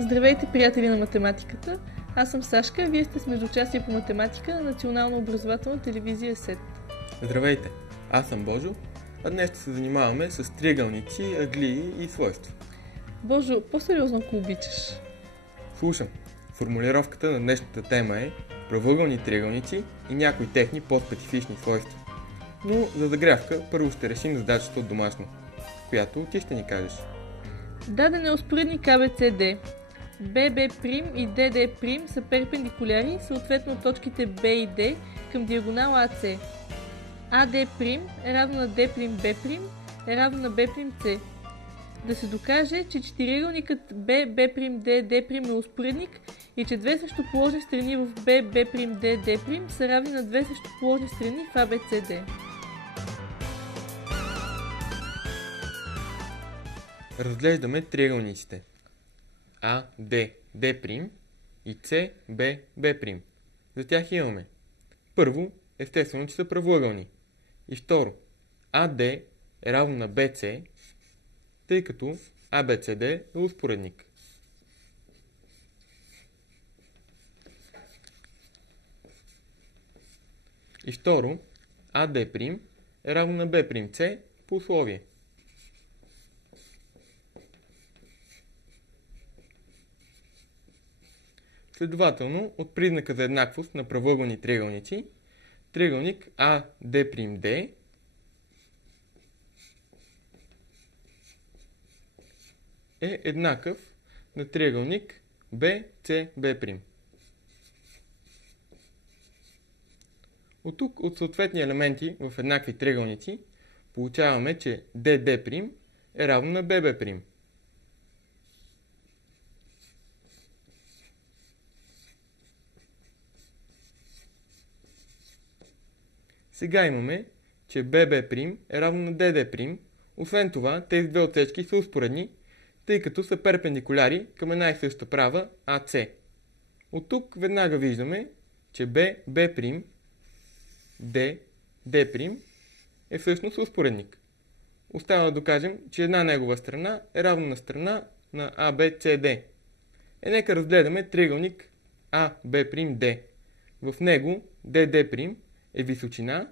Здравейте, приятели на математиката! Аз съм Сашка, вие сте с междучастие по математика на Национална образователна телевизия СЕТ. Здравейте, аз съм Божо, а днес ще се занимаваме с триъгълници, аглии и свойства. Божо, по-сериозно ако обичаш. Слушам, формулировката на днешната тема е правоъгълни триъгълници и някои техни по-специфични свойства. Но за загрявка първо ще решим задачата от домашно, която ти ще ни кажеш. Даден е успоредник ABCD. BB' и DD' са перпендикуляри, съответно от точките B и D към диагонала AC. AD' е равно на D'B' е равно на B'C. Да се докаже, че четириъгълникът BB'D' е успоредник и че две същоположни страни в BB'D' са равни на две същоположни страни в ABCD. Разглеждаме триъгълниците AD, D' и CB, B'. За тях имаме първо, естествено, че са правоъгълни. И второ, AD е равно на BC, тъй като ABCD е успоредник. И второ, AD' е равно на B'C по условие. Следователно, от признака за еднаквост на правоъгълни триъгълници, триъгълник AD', е еднакъв на триъгълник BCB'. От тук, от съответни елементи в еднакви триъгълници, получаваме, че DD' е равно на BB'. Сега имаме, че BB' е равно на DD', освен това тези две отсечки са успоредни, тъй като са перпендикуляри към една и съща права AC. От тук веднага виждаме, че BB', D' е всъщност успоредник. Остава да докажем, че една негова страна е равна на страна на ABCD. Нека разгледаме триъгълник AB'D. В него DD' е височина,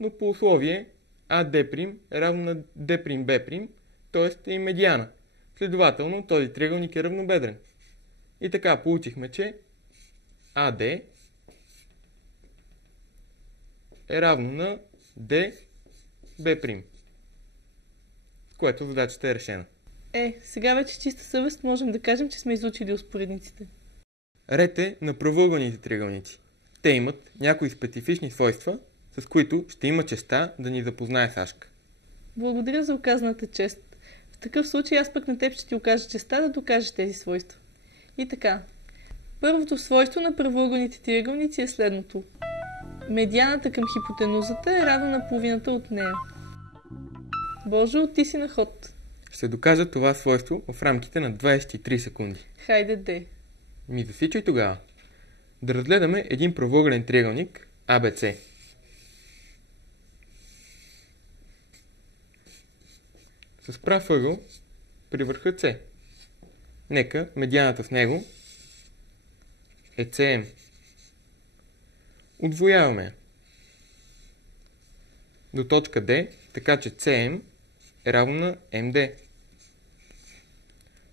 но по условие AD' е равно на D'B', т.е. е и медиана. Следователно, този триъгълник е равнобедрен. И така получихме, че AD е равно на D'B', с което задачата е решена. Сега вече чиста съвест можем да кажем, че сме изучили успоредниците. Ред е на правоъгълните триъгълници. Те имат някои специфични свойства, с които ще има честа да ни запознае Сашка. Благодаря за оказаната чест. В такъв случай аз пък на теб ще ти окажа честа да докажеш тези свойства. И така. Първото свойство на правоъгълните триъгълници е следното. Медианата към хипотенузата е равна на половината от нея. Божо, ти си на ход. Ще докажа това свойство в рамките на 23 секунди. Хайде де. Ми засичай тогава. Да разгледаме един правоъгълен триъгълник ABC. С прав ъгъл при върха C. Нека медианата с него е CM. Удвояваме я до точка D, така че CM е равно на MD.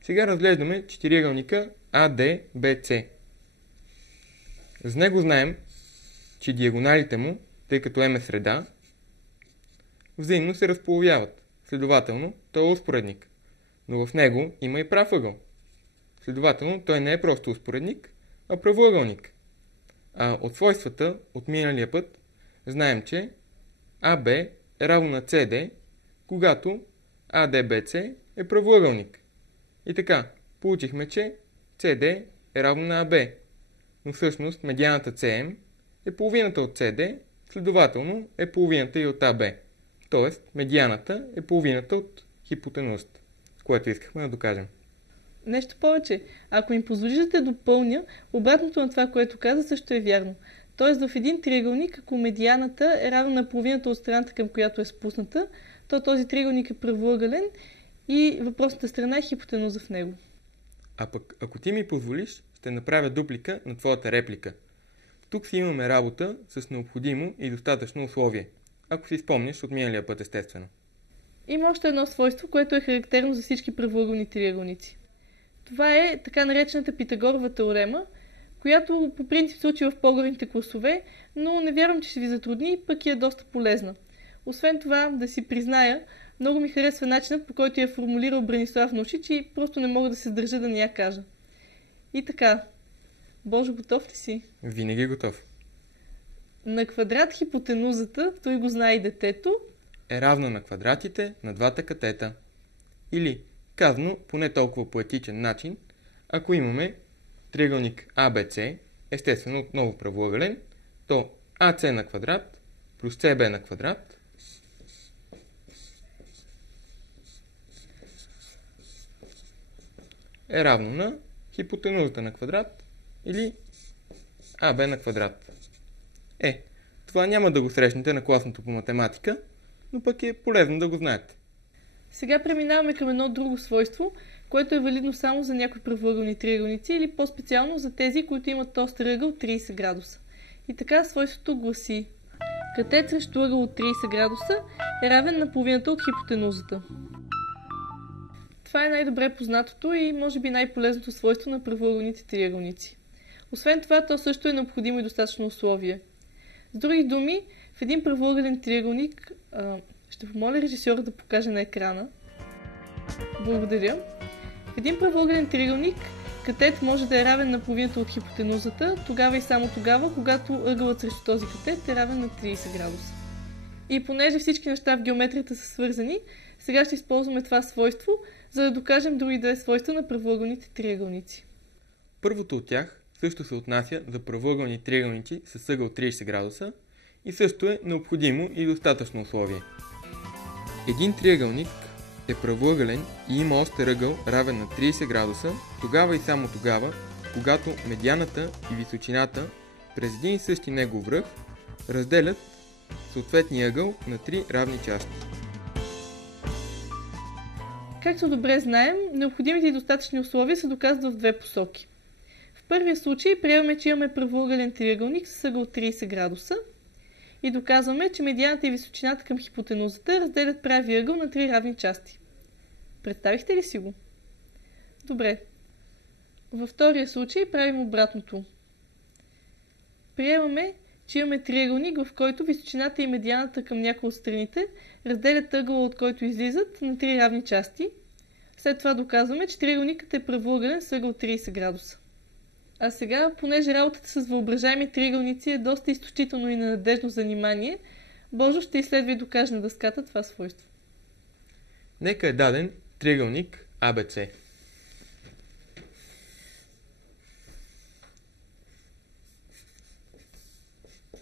Сега разглеждаме четириъгълника ADBC. За него знаем, че диагоналите му, тъй като M е среда, взаимно се разполовяват. Следователно, той е успоредник. Но в него има и прав ъгъл. Следователно, той не е просто успоредник, а правоъгълник. А от свойствата от миналия път знаем, че AB е равно на CD, когато ADBC е правоъгълник. И така, получихме, че CD е равно на AB. Но всъщност медианата CM е половината от CD, следователно е половината и от AB. Тоест, медианата е половината от хипотенузата, което искахме да докажем. Нещо повече, ако им позволиш да те допълня, обратното на това, което каза, също е вярно. Тоест, в един триъгълник, ако медианата е равна на половината от страната, към която е спусната, то този триъгълник е правоъгълен и въпросната страна е хипотенуза в него. А пък, ако ти ми позволиш, ще направя дуплика на твоята реплика. Тук си имаме работа с необходимо и достатъчно условие. Ако си спомняш от миналия път, естествено. Има още едно свойство, което е характерно за всички правоъгълни триъгълници. Това е така наречената Питагорова теорема, която по принцип се учи в по-горните класове, но не вярвам, че ще ви затрудни, пък е доста полезна. Освен това, да си призная, много ми харесва начинът, по който я формулирал Бранислав Научич и просто не мога да се сдържа да не я кажа. И така, Боже, готов ли си? Винаги готов. На квадрат хипотенузата, той го знае и детето, Е равна на квадратите на двата катета. Или, казано по не толкова поетичен начин, ако имаме триъгълник ABC, естествено отново правоъгълен, то AC на квадрат плюс CB на квадрат е равно на хипотенузата на квадрат или AB на квадрат. Това няма да го срещнете на класното по математика, но пък е полезно да го знаете. Сега преминаваме към едно друго свойство, което е валидно само за някои правоъгълни триъгълници или по-специално за тези, които имат остър ъгъл 30 градуса. И така свойството гласи: катет срещу ъгъл от 30 градуса е равен на половината от хипотенузата. Това е най-добре познатото и може би най-полезното свойство на правоъгълните триъгълници. Освен това, то също е необходимо и достатъчно условие. С други думи, в един правоъгълен триъгълник, ще помоля режисьора да покаже на екрана. Благодаря. В един правоъгълен триъгълник катет може да е равен на половината от хипотенузата, тогава и само тогава, когато ъгълът срещу този катет е равен на 30 градуса. И понеже всички неща в геометрията са свързани, сега ще използваме това свойство, за да докажем други две свойства на правоъгълните триъгълници. Първото от тях също се отнася за правоъгълни триъгълници с ъгъл 30 градуса и също е необходимо и достатъчно условие. Един триъгълник е правоъгълен и има остър ъгъл равен на 30 градуса, тогава и само тогава, когато медианата и височината през един и същи негов връх разделят съответния ъгъл на три равни части. Както добре знаем, необходимите и достатъчни условия се доказват в две посоки. В първия случай приемаме, че имаме правоъгълен триъгълник с ъгъл 30 градуса и доказваме, че медианата и височината към хипотенузата разделят правия ъгъл на три равни части. Представихте ли си го? Добре. Във втория случай правим обратното. Приемаме, че имаме триъгълник, в който височината и медианата към някои от страните разделят ъгъла, от който излизат, на три равни части. След това доказваме, че триъгълникът е правоъгълен с ъгъл 30 градуса. А сега, понеже работата с въображаеми триъгълници е доста изтощително и ненадежно занимание, Божо ще изследва и докаже на дъската това свойство. Нека е даден триъгълник ABC.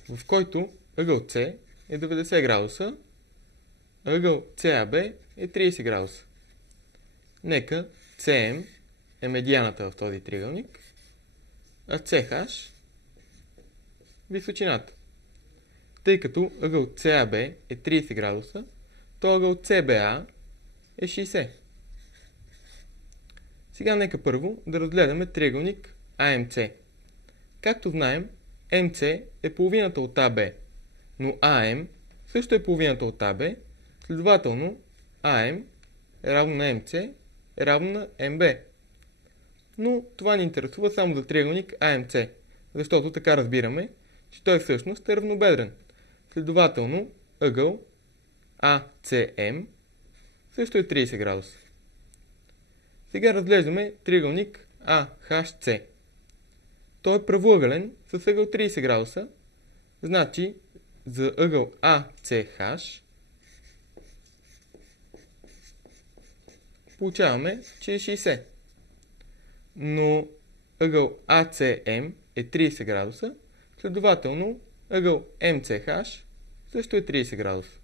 В който ъгъл C е 90 градуса, а ъгъл CAB е 30 градуса. Нека CM е медианата в този триъгълник, а CH височината. Тъй като ъгъл CAB е 30 градуса, то ъгъл CBA е 60. Сега нека първо да разгледаме триъгълник AMC. Както знаем, MC е половината от AB, но AM също е половината от AB, следователно AM е равно на MC е равно на MB. Но това ни интересува само за триъгълник AMC, защото така разбираме, че той всъщност е равнобедрен. Следователно ъгъл ACM също е 30 градуса. Сега разглеждаме триъгълник AHC. Той е правоъгълен с ъгъл 30 градуса, значи за ъгъл ACH получаваме, че е 60. Но ъгъл ACM е 30 градуса, следователно ъгъл MCH също е 30 градуса.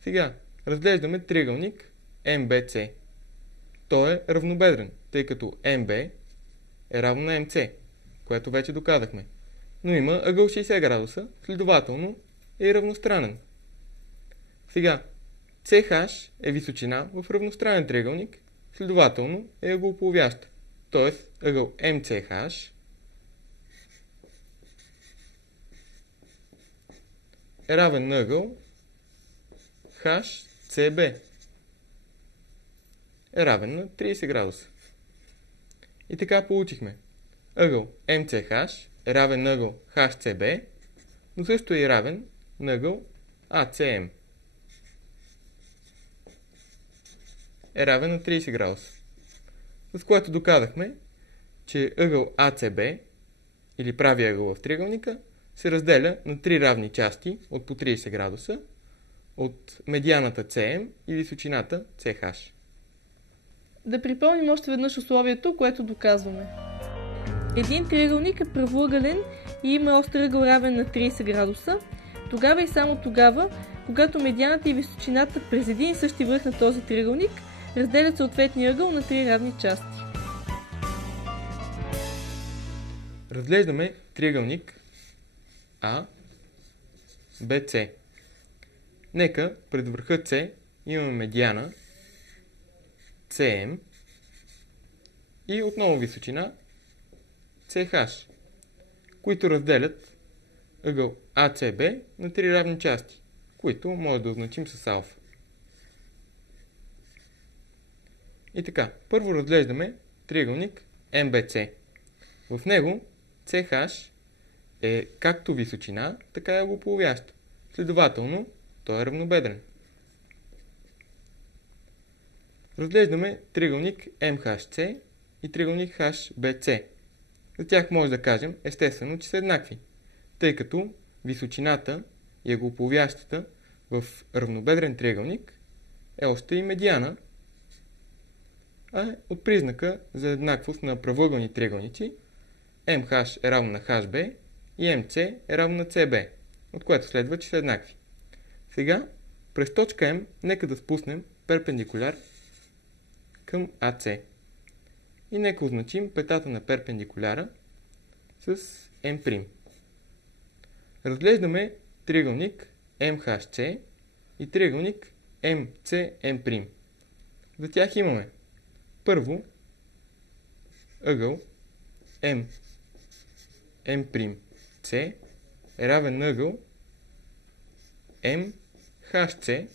Сега разглеждаме триъгълник MBC. Той е равнобедрен, тъй като MB е равно на MC, което вече доказахме. Но има ъгъл 60 градуса, следователно е равностранен. Сега CH е височина в равностранен триъгълник, следователно е ъглополовяща. Т.е. ъгъл MCH е равен на ъгъл HCB е равен на 30 градуса. И така получихме ъгъл MCH е равен на ъгъл HCB, но също е и равен на ъгъл ACM е равен на 30 градуса. С което доказахме, че ъгъл ACB, или правия ъгъл в триъгълника, се разделя на три равни части от по 30 градуса от медианата CM и височината CH. Да припомним още веднъж условието, което доказваме. Един триъгълник е правоъгълен и има остър ъгъл равен на 30 градуса, тогава и само тогава, когато медианата и височината през един и същи връх на този триъгълник разделят съответния ъгъл на три равни части. Разглеждаме триъгълник А, BC. Нека пред върха C имаме медиана CM и отново височина CH, които разделят ъгъл ACB на три равни части, които може да означим с алфа. И така, първо разглеждаме триъгълник MBC. В него CH е както височина, така и ъглополовящ. Следователно, той е равнобедрен. Разглеждаме триъгълник MHC и триъгълник HBC. За тях може да кажем естествено, че са еднакви, тъй като височината и ъглополовящата в равнобедрен триъгълник е още и медиана, а от признака за еднаквост на правоъгълни триъгълници MH е равно на HB и MC е равно на CB, от което следва, че са еднакви. Сега, през точка М, нека да спуснем перпендикуляр към AC. И нека означим петата на перпендикуляра с M'. Разглеждаме триъгълник MHC и триъгълник MCM'. За тях имаме първо ъгъл M'C е равен на ъгъл MHC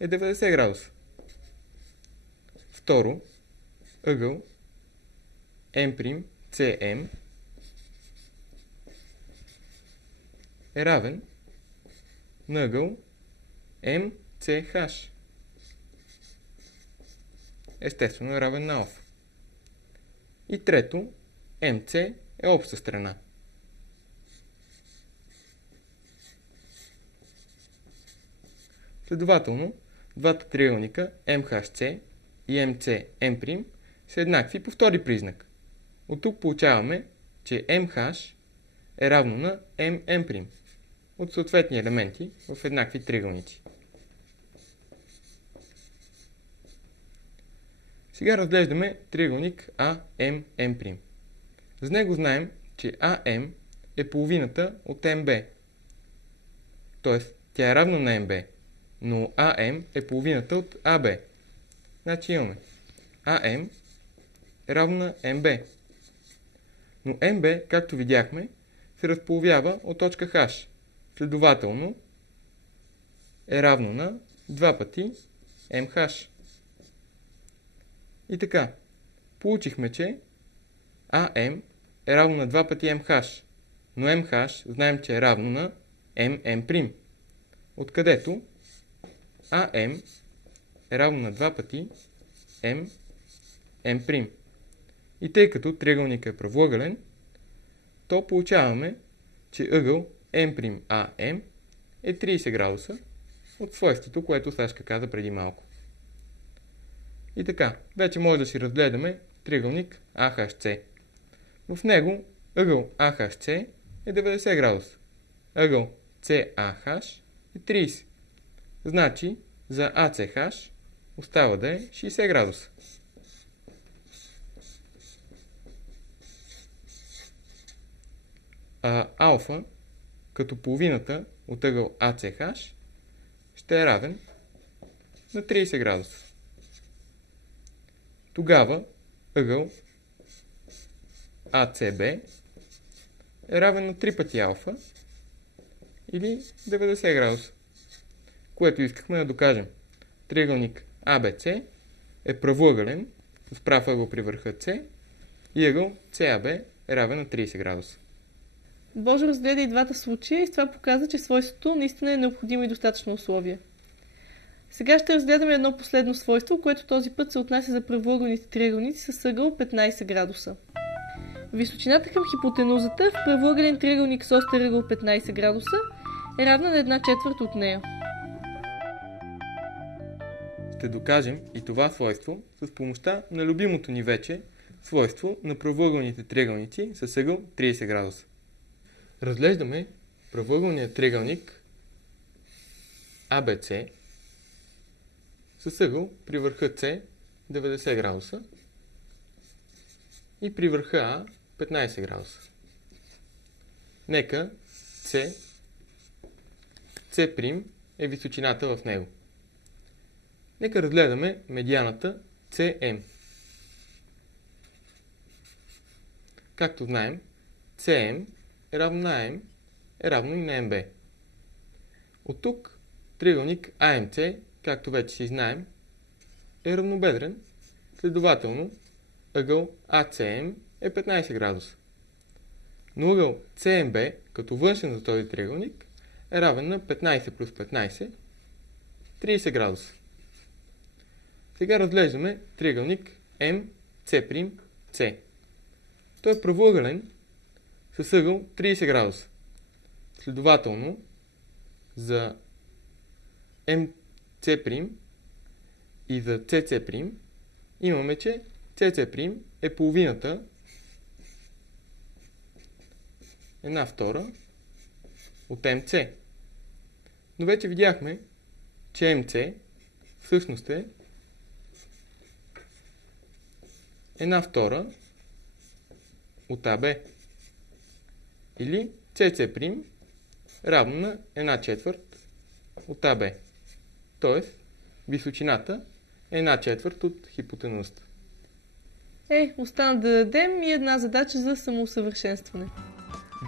е 90 градуса. Второ, ъгъл M'CM е равен на ъгъл MCH. Естествено е равен на алфа. И трето, MC е обща страна. Следователно, двата триъгълника MHC и MCM' са еднакви по втори признак. От тук получаваме, че MH е равно на MM' от съответни елементи в еднакви триъгълници. Сега разглеждаме триъгълник AMM'. За него знаем, че AM е половината от MB. Т.е. тя е равна на MB, но AM е половината от AB. Значи имаме AM е равно на MB. Но MB, както видяхме, се разполовява от точка H. Следователно е равно на 2 пъти MH. И така, получихме, че AM е равно на 2 пъти MH, но MH знаем, че е равно на MM', откъдето AM е равно на 2 пъти MM'. И тъй като триъгълникът е правоъгълен, то получаваме, че ъгъл M'AM е 30 градуса от свойството, което Сашка каза преди малко. И така, вече може да си разгледаме триъгълник AHC. В него ъгъл AHC е 90 градуса, ъгъл CAH е 30. Значи за ACH остава да е 60 градуса. А алфа, като половината от ъгъл ACH, ще е равен на 30 градуса. тогава ъгъл АЦБ е равен на 3 пъти алфа или 90 градуса, което искахме да докажем. Триъгълник ABC е правоъгълен с прав ъгъл при върха С и ъгъл CAB е равен на 30 градуса. Божо разгледа и двата случая и с това показа, че свойството наистина е необходимо и достатъчно условие. Сега ще разгледаме едно последно свойство, което този път се отнася за правоъгълните триъгълници с ъгъл 15 градуса. Височината към хипотенузата в правоъгълен триъгълник с остър ъгъл 15 градуса е равна на 1/4 от нея. Ще докажем и това свойство с помощта на любимото ни вече свойство на правоъгълните триъгълници с ъгъл 30 градуса. Разглеждаме правоъгълния триъгълник ABC с ъгъл при върха С 90 градуса и при върха А 15 градуса. Нека C' е височината в него. Нека разгледаме медианата CM. Както знаем, CM е равно на AM е равно и на MB. От тук триъгълник AMC, както вече си знаем, е равнобедрен, следователно ъгъл ACM е 15 градуса. Но ъгъл CMB, като външен за този триъгълник, е равен на 15 плюс 15, 30 градуса. Сега разглеждаме триъгълник MC'C. Той е правоъгълен с ъгъл 30 градуса. Следователно, за MC' и за CC' имаме, че CC' е половината, 1/2 от MC. Но вече видяхме, че MC всъщност е 1/2 от AB. Или CC' равно на 1/4 от AB. Тоест, височината е 1/4 от хипотенузата. Остана да дадем и една задача за самоусъвършенстване.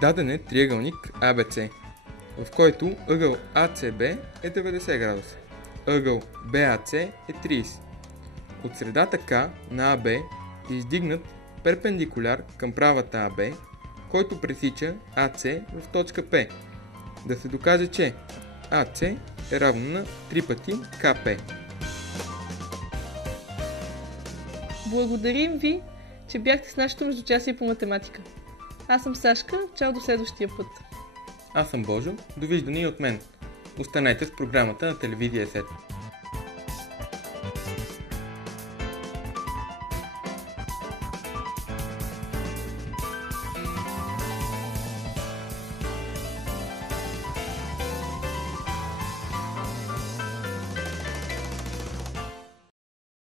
Даден е триъгълник ABC, в който ъгъл ACB е 90 градуса, ъгъл BAC е 30. От средата К на AB е издигнат перпендикуляр към правата AB, който пресича AC в точка P. Да се докаже, че AC е равно на 3 пъти КП. Благодарим ви, че бяхте с нашето междучасие по математика. Аз съм Сашка, чао до следващия път. Аз съм Божо, довиждане и от мен. Останете с програмата на телевизия 7.